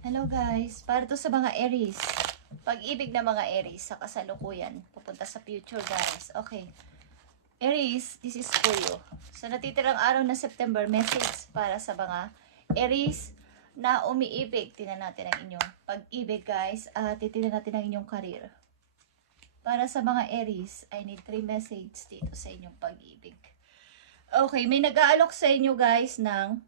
Hello guys, para to sa mga Aries. Pag-ibig na mga Aries sa kasalukuyan, pupunta sa future guys. Okay. Aries, this is for you. Sa natitirang araw na September, message para sa mga Aries na umiibig. Tingnan natin ang inyong pag-ibig guys. Titignan natin ang inyong career. Para sa mga Aries, I need 3 messages dito sa inyong pag-ibig. Okay, may nag-aalok sa inyo guys ng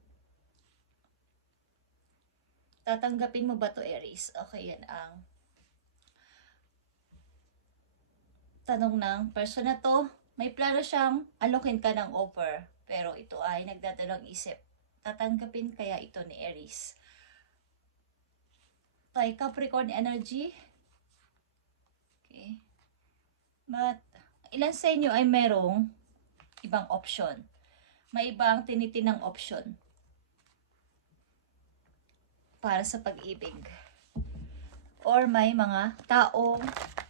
tatanggapin mo ba to Aries? Okay, yan ang tanong ng person na to. May plano siyang alokin ka ng offer, pero ito ay nagdadalawang isip. Tatanggapin kaya ito ni Aries? Tay Capricorn energy. Okay. But ilan sa inyo ay merong ibang option? May ibang tinitinang option para sa pag-ibig. Or may mga taong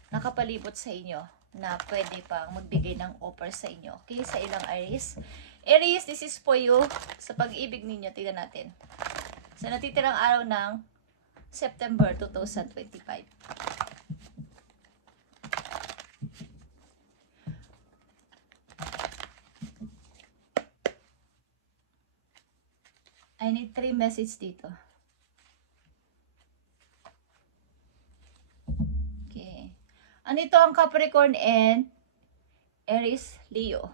nakapalibot sa inyo na pwede pang magbigay ng offer sa inyo. Okay, sa ilang Aries. Aries, this is for you. Sa pag-ibig ninyo, tignan natin. Sa natitirang araw ng September 2025. I need 3 messages dito. Anito ang Capricorn and Aries, Leo.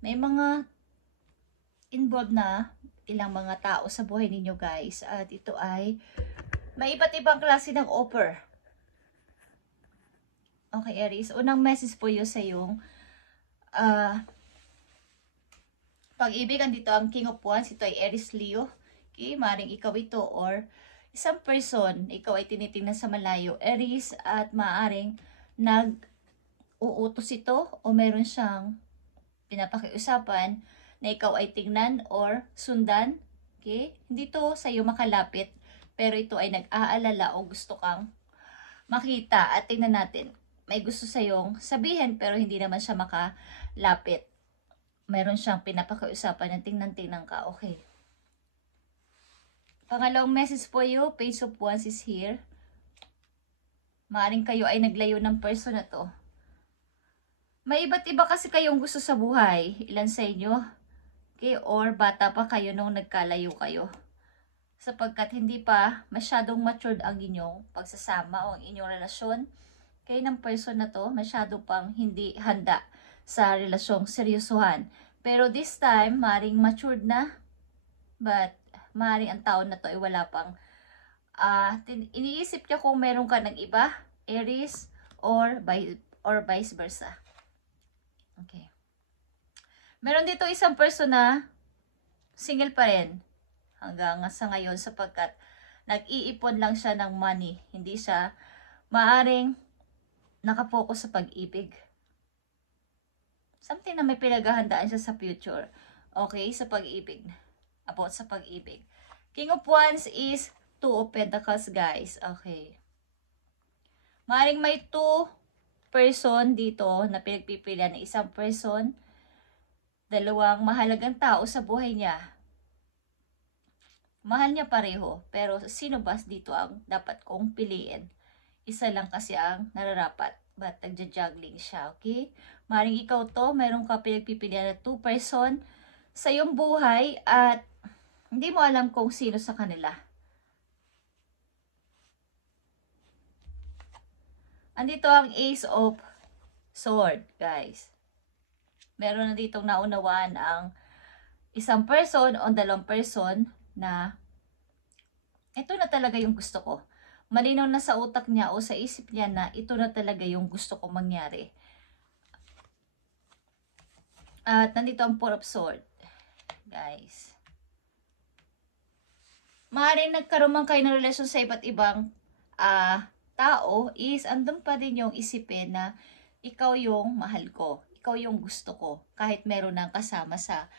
May mga involved na ilang mga tao sa buhay ninyo guys. At ito ay may iba't ibang klase ng offer. Okay Aries, unang message po yun sa yung pag-ibig. Andito ang King of Wands. Ito ay Aries, Leo. Okay, maaaring ikaw ito or isang person, ikaw ay tinitingnan sa malayo, Aries, at maaaring nag-uutos ito o meron siyang pinapakiusapan na ikaw ay tingnan or sundan. Okay? Hindi to sa iyo makalapit, pero ito ay nag-aalala o gusto kang makita. At tingnan natin, may gusto sa iyong sabihin pero hindi naman siya makalapit. Meron siyang pinapakiusapan na tingnan-tingnan ka. Okay. Pangalawang message for you, Page of Wands is here. Maaring kayo ay naglayo ng person na to. May iba't iba kasi kayong gusto sa buhay. Ilan sa inyo? Okay, or bata pa kayo nung nagkalayo kayo. Sapagkat hindi pa masyadong matured ang inyong pagsasama o ang inyong relasyon. Okay, ng person na to, masyado pang hindi handa sa relasyong seryosohan. Pero this time, maaring matured na. But maaaring ang taon na to ay wala pang iniisip niya kung meron ka ng iba, Aries, or vice versa. Okay. Meron dito isang person na single pa rin hanggang sa ngayon sapagkat nag-iipon lang siya ng money. Hindi siya maaaring nakapokus sa pag-ibig. Something na may pinaghahandaan siya sa future. Okay, sa pag-ibig. About sa pag-ibig. King of Wands is 2 of Pentacles, guys. Okay. Maaaring may 2 person dito na pinagpipilian ng isang person. Dalawang mahalagang tao sa buhay niya. Mahal niya pareho. Pero sino ba dito ang dapat kong piliin? Isa lang kasi ang nararapat. But nagja-juggling siya. Okay? Maaaring ikaw to. Mayroon ka pinagpipilian na 2 person sa iyong buhay at hindi mo alam kung sino sa kanila. Andito ang Ace of Sword, guys. Meron na ditong naunawaan ang isang person o dalawang person na ito na talaga yung gusto ko. Malinaw na sa utak niya o sa isip niya na ito na talaga yung gusto ko mangyari. At nandito ang Four of Sword, guys. Maaaring nagkaroon man kayo ng relasyon sa iba't ibang tao is andun pa din yung isipin na ikaw yung mahal ko, ikaw yung gusto ko. Kahit meron nang kasama sa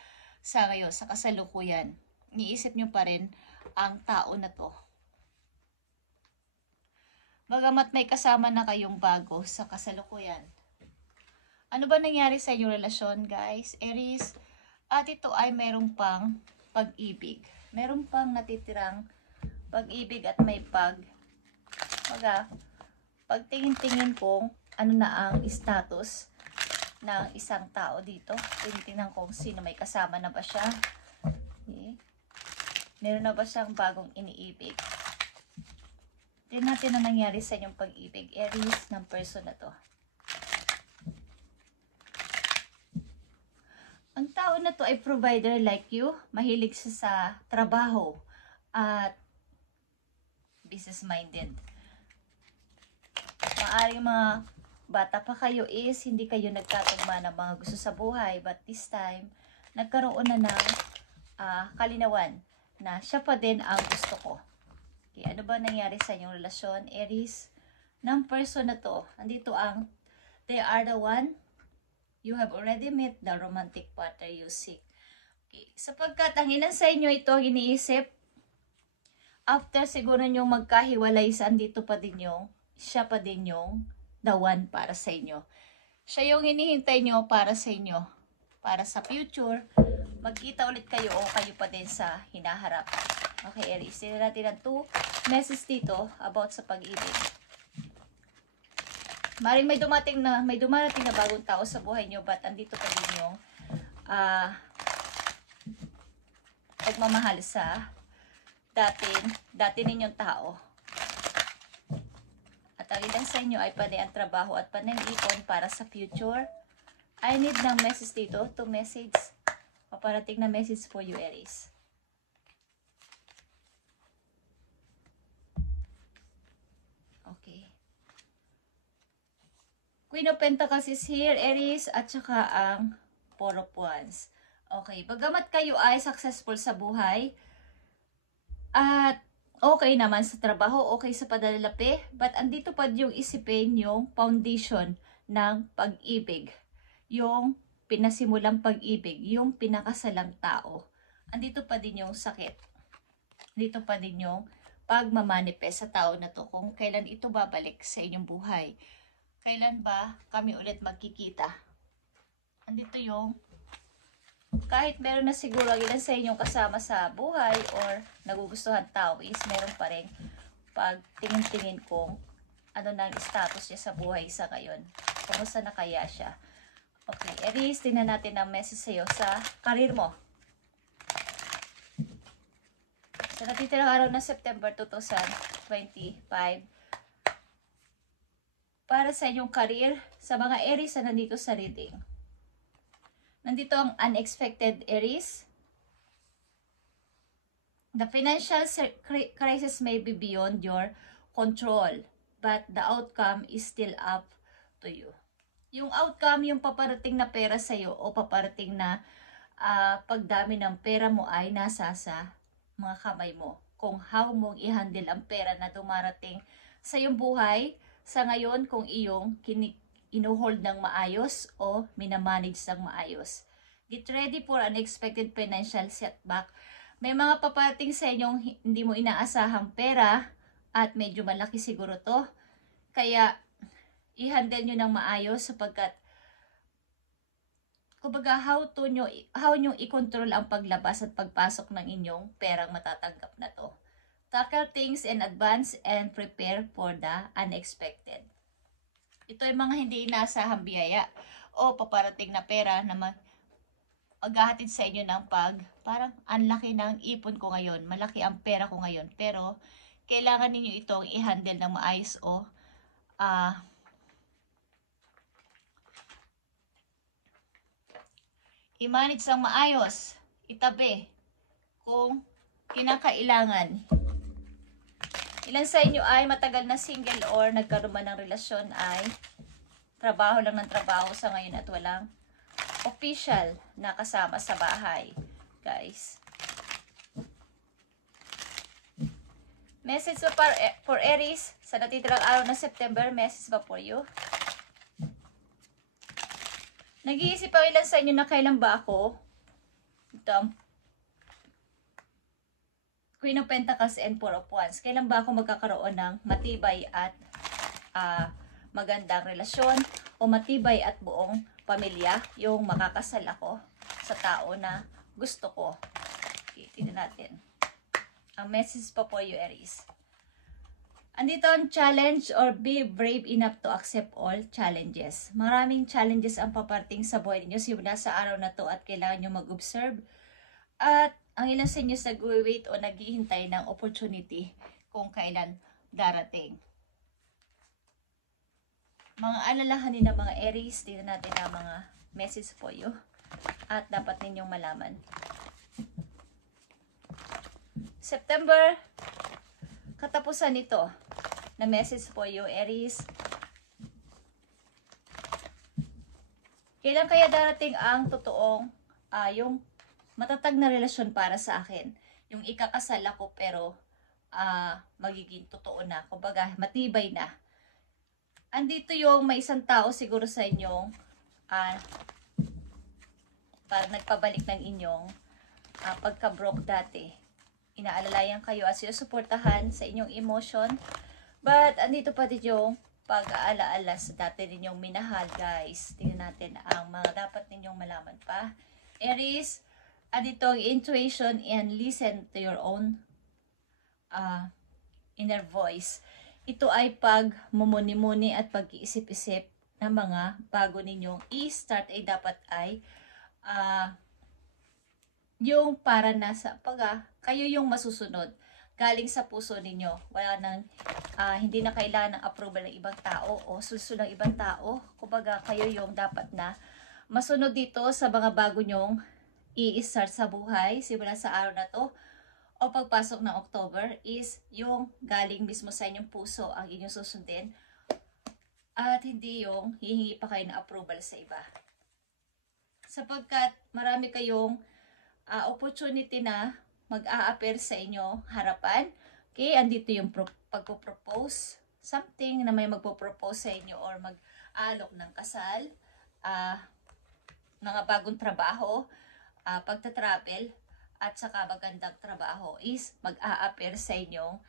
ngayon, sa kasalukuyan, iniisip nyo pa rin ang tao na to. Bagamat may kasama na kayong bago sa kasalukuyan. Ano ba nangyari sa inyong relasyon, guys? Aries, at ito ay merong pang pag-ibig. Meron pang natitirang pag-ibig at may pagtingin-tingin kung ano na ang status ng isang tao dito. Tingnan kung sino, may kasama na ba siya. Okay. Meron na ba siyang bagong iniibig. Tingnan natin ang nangyari sa inyong pag-ibig, Aries, ng person na to. Ang tao na to ay provider like you. Mahilig siya sa trabaho at business-minded. Maaring mga bata pa kayo is hindi kayo nagkatugma ng mga gusto sa buhay. But this time, nagkaroon na ng kalinawan na siya pa din ang gusto ko. Okay, ano ba nangyari sa inyong relasyon, Aries? Ng person na to, andito ang they are the one. You have already met the romantic partner you seek. Okay. Sapagkat ang ilan sa inyo ito ang iniisip, after siguro nyong magkahiwalay, andito pa din yung, siya pa din yung the one para sa inyo. Siya yung hinihintay nyo para sa inyo. Para sa future, magkita ulit kayo o kayo pa din sa hinaharap. Okay, Aries, tingnan natin ang 2 messages dito about sa pag-ibig. Maring may dumarating na bagong tao sa buhay nyo, but andito pa din yung pagmamahal sa dati ninyong tao. At ang ilan sa inyo ay panay ang trabaho at panay ipon para sa future. I need ng message dito, 2 message. Paparating na message for you, Aries. Okay. Queen of Pentacles is here, Aries, at saka ang Four of Wands. Okay, bagamat kayo ay successful sa buhay, at okay naman sa trabaho, okay sa padalalapi, but andito pa yung isipin yung foundation ng pag-ibig. Yung pinasimulang pag-ibig, yung pinakasalang tao. Andito pa din yung sakit. Andito pa din yung pagmamanifest sa tao na to kung kailan ito babalik sa inyong buhay. Kailan ba kami ulit magkikita? Andito yung, kahit meron na siguro ang ilan sa inyong kasama sa buhay or nagugustuhan tao is meron pa rin pagtingin-tingin kung ano na ang status niya sa buhay sa ngayon. Kumusta na kaya siya? Okay, Aries, tingnan natin ang message sa'yo sa karir mo. Sa natitirang araw na September 2025, para sa inyong career, sa mga Aries na nandito sa reading. Nandito ang unexpected Aries. The financial crisis may be beyond your control, but the outcome is still up to you. Yung outcome, yung paparating na pera sa'yo o paparating na pagdami ng pera mo ay nasa sa mga kamay mo. Kung how mong i-handle ang pera na dumarating sa iyong buhay, sa ngayon kung iyong inuhold ng maayos o minamanage ng maayos. Get ready for unexpected financial setback. May mga paparating sa inyong hindi mo inaasahang pera at medyo malaki siguro to. Kaya i-handle nyo ng maayos sapagkat kumbaga how nyo i-control ang paglabas at pagpasok ng inyong perang matatanggap na to. Tackle things in advance and prepare for the unexpected. Ito ay mga hindi inaasahang biyaya o paparating na pera na maghahatid sa inyo ng parang ang laki ng ipon ko ngayon, malaki ang pera ko ngayon, pero kailangan ninyo itong i-handle ng maayos o i-manage ng maayos, itabi kung kinakailangan. Ilan sa inyo ay matagal na single or nagkaroon man ng relasyon ay trabaho lang ng trabaho sa ngayon at walang official na kasama sa bahay, guys. Message ba for Aries sa natitirang araw na September? Message ba for you? Nag-iisip ang ilan sa inyo na kailan ba ako? Ito ang Queen of Pentacles and Four of Wands. Kailan ba ako magkakaroon ng matibay at magandang relasyon o matibay at buong pamilya, yung makakasal ako sa tao na gusto ko. Okay, tignan natin. Ang message pa po you, Aries. Andito ang challenge or be brave enough to accept all challenges. Maraming challenges ang paparting sa buhay ninyo simula sa araw na to at kailangan nyo mag-observe. At ang ilan sa inyo nag-wait o naghihintay ng opportunity kung kailan darating. Mga alalahanin ng mga Aries, tingnan natin ang mga message po you at dapat ninyong malaman. September, katapusan nito na message po you, Aries. Kailan kaya darating ang totoong, yung matatag na relasyon para sa akin? Yung ikakasal ako pero magiging totoo na. Kumbaga, matibay na. Andito yung may isang tao siguro sa inyong para nagpabalik ng inyong pagka-broke dati. Inaalalayan kayo at sinusuportahan sa inyong emotion. But, andito pa din yung pag-aalaala sa dati ninyong minahal, guys. Tingnan natin ang mga dapat ninyong malaman pa. Aries, andito ang intuition and listen to your own inner voice. Ito ay pag-mumuni-muni at pag-iisip-isip ng mga bago ninyong i-start ay dapat ay yung para nasa kayo yung masusunod galing sa puso ninyo. Wala nang hindi na kailangan ng approval ng ibang tao o susunod ng ibang tao. Kumbaga kayo yung dapat na masunod dito sa mga bago nyong i-start sa buhay simula sa araw na to o pagpasok ng October is yung galing mismo sa inyong puso ang inyong susundin at hindi yung hihingi pa kayo ng approval sa iba. Sapagkat marami kayong opportunity na mag-a-appear sa inyo harapan. Okay, andito yung pagpo-propose, something na may magpo-propose sa inyo or mag-alok ng kasal, mga bagong trabaho, pagta-travel, at saka magandang trabaho is mag-a-appear sa inyong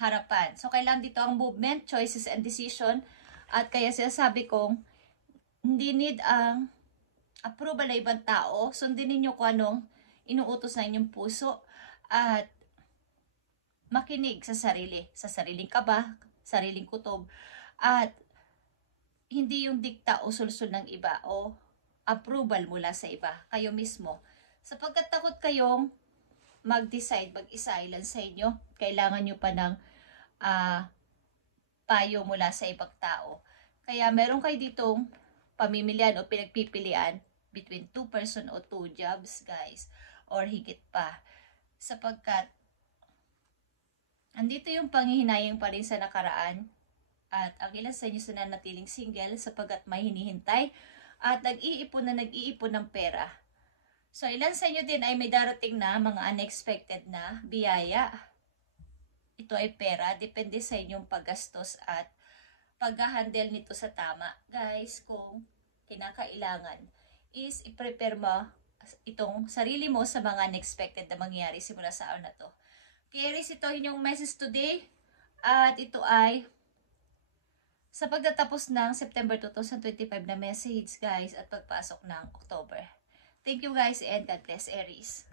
harapan. So, kailangan dito ang movement, choices, and decision. At kaya sinasabi kong hindi need ang approval ng ibang tao. Sundin ninyo kung anong inuutos na inyong puso at makinig sa sarili, sa sariling kaba, sariling kutob, at hindi yung dikta o sulsul ng iba o approval mula sa iba, kayo mismo. Sapagkat takot kayong mag-decide, mag-isa ilan sa inyo, kailangan nyo pa ng payo mula sa ibang tao. Kaya meron kayo ditong pamimilian o pinagpipilian between 2 person o 2 jobs, guys, or higit pa. Sapagkat andito yung panghihinayang pa rin sa nakaraan at ang ilan sa inyo sa nanatiling single sapagkat may hinihintay at nag-iipon ng pera. So, ilan sa inyo din ay may darating na mga unexpected na biyaya. Ito ay pera, depende sa inyong paggastos at pag-handle nito sa tama. Guys, kung kinakailangan is i-prepare mo itong sarili mo sa mga unexpected na mangyayari simula sa araw na to. Kaya Aries, ito yung message today at ito ay sa pagtatapos ng September 2025 na message, guys, at pagpasok ng October. Thank you, guys, and God bless, Aries.